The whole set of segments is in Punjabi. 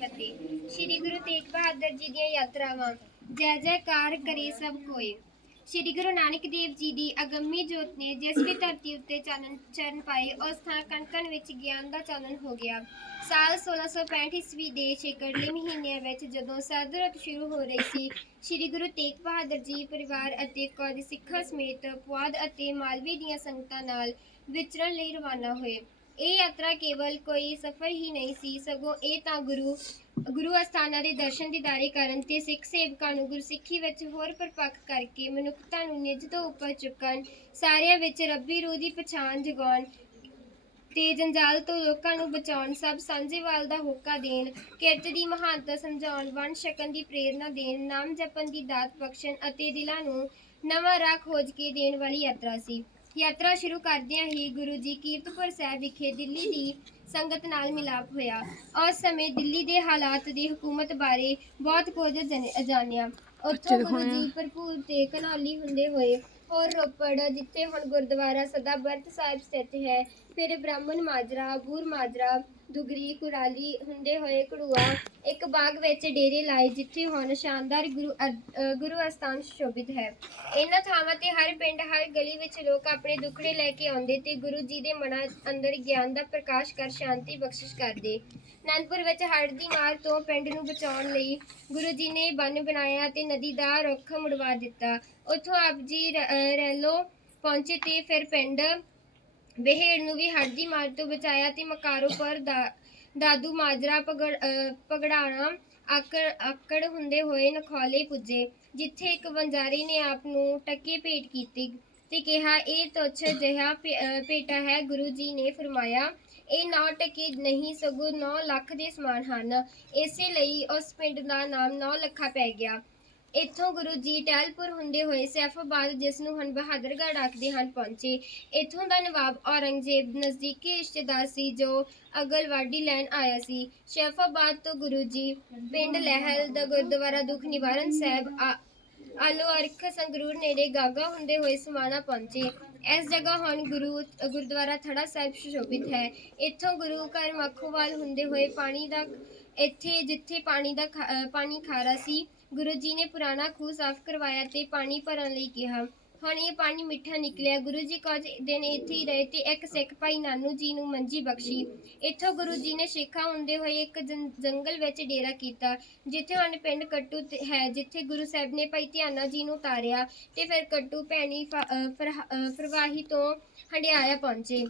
ਫਤਿਹ ਸ੍ਰੀ ਗੁਰੂ ਤੇਗ ਬਹਾਦਰ ਜੀ ਦੀਆਂ ਯਾਤਰਾਵਾਂ। ਜੈ ਜੈਕਾਰ ਕਰੇ ਸਭ ਕੋਏ ਸ੍ਰੀ ਗੁਰੂ ਨਾਨਕ ਦੇਵ ਜੀ ਦੀ ਅਗੰਮੀ ਜੋਤ ਨੇ ਜਿਸ ਵੀ ਧਰਤੀ ਉੱਤੇ ਚਾਨਣ, ਚਰਨ ਪਾਏ, ਉਸ ਥਾਂ ਕਣ ਵਿੱਚ ਗਿਆਨ ਦਾ ਚਾਨਣ ਹੋ ਗਿਆ। ਸਾਲ 1665 ਈਸਵੀ ਦੇ ਛੇਕੜਲੇ ਮਹੀਨਿਆਂ ਵਿੱਚ ਜਦੋਂ ਸਰਦ ਰੁੱਤ ਸ਼ੁਰੂ ਹੋ ਰਹੀ ਸੀ, ਸ੍ਰੀ ਗੁਰੂ ਤੇਗ ਬਹਾਦਰ ਜੀ ਪਰਿਵਾਰ ਅਤੇ ਕੁਝ ਸਿੱਖਾਂ ਸਮੇਤ ਪੁਆਧ ਅਤੇ ਮਾਲਵੇ ਦੀਆਂ ਸੰਗਤਾਂ ਨਾਲ ਵਿਚਰਨ ਲਈ ਰਵਾਨਾ ਹੋਏ। ਇਹ ਯਾਤਰਾ ਕੇਵਲ ਕੋਈ ਸਫ਼ਰ ਹੀ ਨਹੀਂ ਸੀ ਸਗੋਂ ਇਹ ਤਾਂ ਗੁਰੂ ਗੁਰੂ ਅਸਥਾਨਾਂ ਦੇ ਦਰਸ਼ਨ ਦੀਦਾਰੇ ਕਰਨ ਤੇ ਸਿੱਖ ਸੇਵਕਾਂ ਨੂੰ ਗੁਰਸਿੱਖੀ ਵਿੱਚ ਹੋਰ ਪਰਪੱਕ ਕਰਕੇ ਮਨੁੱਖਤਾ ਨੂੰ ਨਿੱਜ ਤੋਂ ਉੱਪਰ ਚੁੱਕਣ ਸਾਰਿਆਂ ਵਿੱਚ ਰੱਬੀ ਰੂਹ ਦੀ ਪਛਾਣ ਜਗਾਉਣ ਤੇ ਜੰਜਾਲ ਤੋਂ ਲੋਕਾਂ ਨੂੰ ਬਚਾਉਣ ਸਭ ਸਾਂਝੇਵਾਲ ਦਾ ਹੋਕਾ ਦੇਣ ਕਿਰਤ ਦੀ ਮਹਾਨਤਾ ਸਮਝਾਉਣ ਵੰਡ ਛਕਣ ਦੀ ਪ੍ਰੇਰਣਾ ਦੇਣ ਨਾਮ ਜਪਣ ਦੀ ਦਾਤ ਬਖਸ਼ਣ ਅਤੇ ਦਿਲਾਂ ਨੂੰ ਨਵਾਂ ਰਾਹ ਖੋਜ ਕੇ ਦੇਣ ਵਾਲੀ ਯਾਤਰਾ ਸੀ ਯਾਤਰਾ ਸ਼ੁਰੂ ਕਰਦਿਆਂ ਹੀ ਗੁਰੂ ਜੀ ਕੀਰਤਪੁਰ ਸਾਹਿਬ ਵਿਖੇ ਦਿੱਲੀ ਦੀ ਸੰਗਤ ਨਾਲ ਮਿਲਾਪ ਹੋਇਆ। ਉਸ ਸਮੇਂ ਦਿੱਲੀ ਦੇ ਹਾਲਾਤ ਦੀ ਹਕੂਮਤ ਬਾਰੇ ਬਹੁਤ ਕੁਝ ਜਨ- ਜਾਣਿਆ। ਉੱਥੋਂ ਗੁਰੂ ਜੀ ਭਰਪੂਰ ਤੇ ਕਨਾਲੀ ਹੁੰਦੇ ਹੋਏ ਹੋਰ ਰੋਪੜ ਜਿੱਥੇ ਹੁਣ ਗੁਰਦੁਆਰਾ ਸਦਾ ਬਰਤ ਸਾਹਿਬ ਸਥਿਤ ਹੈ ਫਿਰ ਬ੍ਰਾਹਮਣ ਮਾਜਰਾ ਬੂਰ ਮਾਜਰਾ ਦੁਗਰੀ ਕੁਰਾਲੀ ਹੁੰਦੇ ਹੋਏ ਕੜੂਆ ਇੱਕ ਬਾਗ ਵਿੱਚ ਡੇਰੇ ਲਾਏ ਜਿੱਥੇ ਹੁਣ ਸ਼ਾਨਦਾਰ ਗੁਰੂ ਅ- ਅ, ਗੁਰੂ ਅਸਥਾਨ ਸ਼ੋਭਿਤ ਹੈ। ਇਹਨਾਂ ਥਾਵਾਂ ਤੇ ਹਰ ਪਿੰਡ ਹਰ ਗਲੀ ਵਿੱਚ ਲੋਕ ਆਪਣੇ ਦੁੱਖੜੇ ਲੈ ਕੇ ਆਉਂਦੇ ਤੇ ਗੁਰੂ ਜੀ ਦੇ ਮਨਾਂ ਅੰਦਰ ਗਿਆਨ ਦਾ ਪ੍ਰਕਾਸ਼ ਕਰ ਸ਼ਾਂਤੀ ਬਖਸ਼ਿਸ਼ ਕਰਦੇ। ਅਨੰਦਪੁਰ ਵਿੱਚ ਹੜ੍ਹ ਦੀ ਮਾਰ ਤੋਂ ਪਿੰਡ ਨੂੰ ਬਚਾਉਣ ਲਈ ਗੁਰੂ ਜੀ ਨੇ ਬੰਨ ਬਣਾਇਆ ਤੇ ਨਦੀ ਦਾ ਰੁੱਖ ਮੁੜਵਾ ਦਿੱਤਾ। ਉੱਥੋਂ ਆਪ ਜੀ ਰ- ਅ, ਰੈਲੋ ਪਹੁੰਚੇ ਤੇ ਫਿਰ ਪਿੰਡ ਬਿਹੇੜ ਨੂੰ ਵੀ ਹੜ੍ਹ ਦੀ ਮਾਰ ਤੋਂ ਬਚਾਇਆ ਤੇ ਮਕਾਰੋ ਪਰ ਦਾਦੂ ਮਾਜਰਾ ਪਗੜਾਣਾ ਆਕੜ ਆਕੜ ਹੁੰਦੇ ਹੋਏ ਨਖੌਲੇ ਪੁੱਜੇ, ਜਿੱਥੇ ਇੱਕ ਵੰਜਾਰੀ ਨੇ ਆਪ ਨੂੰ ਟੱਕੇ ਭੇਟ ਕੀਤੀ ਤੇ ਕਿਹਾ, ਇਹ ਤੁਛ ਜਿਹਾ ਭੇਟਾ ਹੈ, ਗੁਰੂ ਜੀ ਨੇ ਫਰਮਾਇਆ, ਇਹ ਨੌ ਟਕੇ ਨਹੀਂ ਸਗੋਂ 9 ਲੱਖ ਦੇ ਸਮਾਨ ਹਨ। ਇਸੇ ਲਈ ਉਸ ਪਿੰਡ ਦਾ ਨਾਮ 9 ਲੱਖਾ ਪੈ ਗਿਆ। ਇੱਥੋਂ ਗੁਰੂ ਜੀ ਟਹਿਲਪੁਰ ਹੁੰਦੇ ਹੋਏ ਸੈਫਾਬਾਦ, ਜਿਸ ਨੂੰ ਹੁਣ ਬਹਾਦਰਗੜ੍ਹ ਆਖਦੇ ਹਨ, ਪਹੁੰਚੇ। ਇੱਥੋਂ ਦਾ ਨਵਾਬ ਔਰੰਗਜ਼ੇਬ ਨਜ਼ਦੀਕੀ ਰਿਸ਼ਤੇਦਾਰ ਸੀ, ਜੋ ਅਗਲਵਾਡੀ ਲੈਣ ਆਇਆ ਸੀ। ਸੈਫਾਬਾਦ ਤੋਂ ਗੁਰੂ ਜੀ ਪਿੰਡ ਲਹਿਲ ਦਾ ਗੁਰਦੁਆਰਾ ਦੁੱਖ ਨਿਵਾਰਨ ਸਾਹਿਬ, ਆ- ਆਲੋ ਅਰਖ ਸੰਗਰੂਰ ਨੇੜੇ ਗਾਗਾ ਹੁੰਦੇ ਹੋਏ ਸਮਾਣਾ ਪਹੁੰਚੇ। ਇਸ ਜਗ੍ਹਾ ਹੁਣ ਗੁਰੂ, ਗੁਰਦੁਆਰਾ ਥੜਾ ਸਾਹਿਬ ਸੁਸ਼ੋਭਿਤ ਹੈ। ਇੱਥੋਂ ਗੁਰੂ ਘਰ ਮੱਖੋਵਾਲ ਹੁੰਦੇ ਹੋਏ ਪਾਣੀ ਦਾ ਇੱਥੇ ਜਿੱਥੇ ਪਾਣੀ ਦਾ ਖਾ- ਅਹ ਪਾਣੀ ਖਾਰਾ ਸੀ, ਗੁਰੂ ਜੀ ਨੇ ਪੁਰਾਣਾ ਖੂਹ ਸਾਫ਼ ਕਰਵਾਇਆ ਤੇ ਪਾਣੀ ਭਰਨ ਲਈ ਕਿਹਾ। ਹੁਣ ਇਹ ਪਾਣੀ ਮਿੱਠਾ ਨਿਕਲਿਆ। ਗੁਰੂ ਜੀ ਕੁਝ ਦਿਨ ਇੱਥੇ ਹੀ ਰਹੇ ਤੇ ਇੱਕ ਸਿੱਖ ਭਾਈ ਨਾਨੂ ਜੀ ਨੂੰ ਮੰਜੀ ਬਖਸ਼ੀ। ਇੱਥੋਂ ਗੁਰੂ ਜੀ ਨੇ ਸ਼ੇਖਾ ਹੁੰਦੇ ਹੋਏ ਇੱਕ ਜੰ- ਜੰਗਲ ਵਿੱਚ ਡੇਰਾ ਕੀਤਾ, ਜਿੱਥੇ ਹੁਣ ਪਿੰਡ ਕੱਟੂ ਤੇ- ਹੈ, ਜਿੱਥੇ ਗੁਰੂ ਸਾਹਿਬ ਨੇ ਭਾਈ ਧਿਆਨਾ ਜੀ ਨੂੰ ਉਤਾਰਿਆ ਤੇ ਫਿਰ ਕੱਟੂ ਭੈਣੀ ਫ- ਅਹ ਫਰਹ- ਅਹ ਪ੍ਰਵਾਹੀ ਤੋਂ ਹੰਡਿਆਇਆ ਪਹੁੰਚੇ।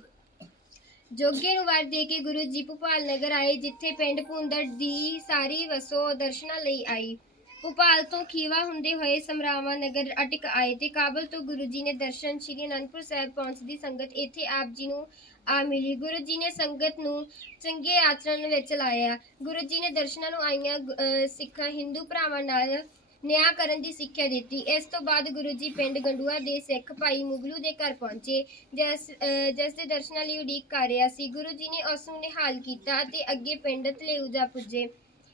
ਜੋਗੇ ਨੂੰ ਵਰ ਦੇ ਕੇ ਗੁਰੂ ਜੀ ਭੋਪਾਲ ਨਗਰ ਆਏ ਜਿੱਥੇ ਪਿੰਡ ਭੁੰਦੜ ਦੀ ਸਾਰੀ ਵਸੋ ਦਰਸ਼ਨਾਂ ਲਈ ਆਈ। ਭੋਪਾਲ ਤੋਂ ਖੀਵਾ ਹੁੰਦੇ ਹੋਏ ਸਮਰਾਵਾ ਨਗਰ ਅਟਕ ਆਏ ਤੇ ਕਾਬਲ ਤੋਂ ਗੁਰੂ ਜੀ ਨੇ ਦਰਸ਼ਨ ਸ਼੍ਰੀ ਅਨੰਦਪੁਰ ਸਾਹਿਬ ਪਹੁੰਚਦੀ ਸੰਗਤ ਇੱਥੇ ਆਪ ਜੀ ਨੂੰ ਆ ਮਿਲੀ। ਗੁਰੂ ਜੀ ਨੇ ਸੰਗਤ ਨੂੰ ਚੰਗੇ ਆਚਰਣ ਵਿੱਚ ਲਾਇਆ। ਗੁਰੂ ਜੀ ਨੇ ਦਰਸ਼ਨਾਂ ਨੂੰ ਆਈਆਂ ਅਹ, ਸਿੱਖਾਂ ਹਿੰਦੂ ਭਰਾਵਾਂ ਨਾਲ ਨਿਆਂ ਕਰਨ ਦੀ ਸਿੱਖਿਆ ਦਿੱਤੀ। ਇਸ ਤੋਂ ਬਾਅਦ ਗੁਰੂ ਜੀ ਪਿੰਡ ਗੰਡੂਆ ਦੇ ਸਿੱਖ ਭਾਈ ਮੁਗਲੂ ਦੇ ਘਰ ਪਹੁੰਚੇ ਜਿਸ ਅਹ, ਜਿਸ ਦੇ ਦਰਸ਼ਨਾਂ ਲਈ ਉਡੀਕ ਕਰ ਰਿਹਾ ਸੀ। ਗੁਰੂ ਜੀ ਨੇ ਉਸ ਨੂੰ ਨਿਹਾਲ ਕੀਤਾ ਤੇ ਅੱਗੇ ਪਿੰਡ ਤਲੇਊਜਾ ਪੁੱਜੇ।